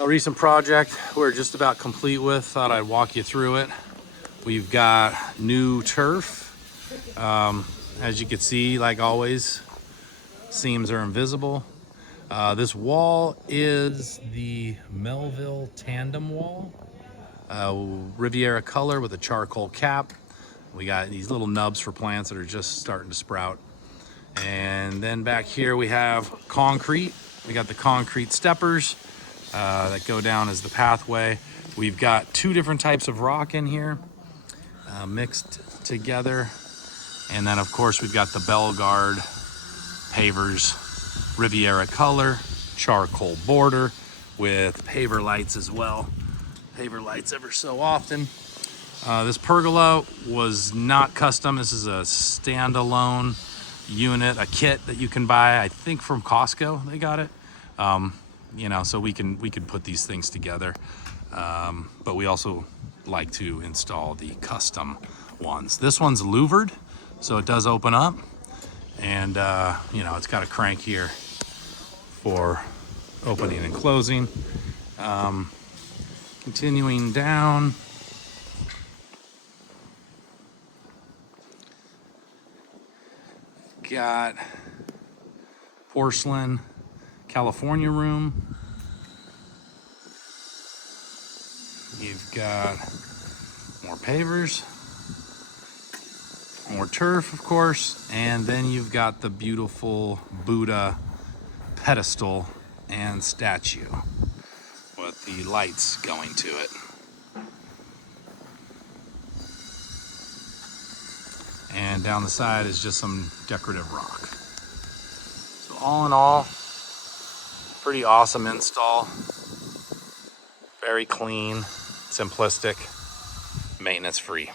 A recent project we're just about complete with. Thought I'd walk you through it. We've got new turf. As you can see, like always, seams are invisible. This wall is the Melville tandem wall, Riviera color with a charcoal cap. We got these little nubs for plants that are just starting to sprout. And then back here we have concrete. We got the concrete steppers that go down as the pathway. We've got two different types of rock in here mixed together. And then of course we've got the Belgard pavers, Riviera color, charcoal border with paver lights as well. Paver lights ever so often. This pergola was not custom. This is a standalone unit, a kit that you can buy, I think from Costco they got it. You know, so we can put these things together. But we also like to install the custom ones. This one's louvered, so it does open up. And you know, it's got a crank here for opening and closing. Continuing down, got porcelain California room. You've got more pavers, more turf, of course, and then you've got the beautiful Buddha pedestal and statue with the lights going to it. And down the side is just some decorative rock. So all in all, pretty awesome install. Very clean, simplistic, maintenance free.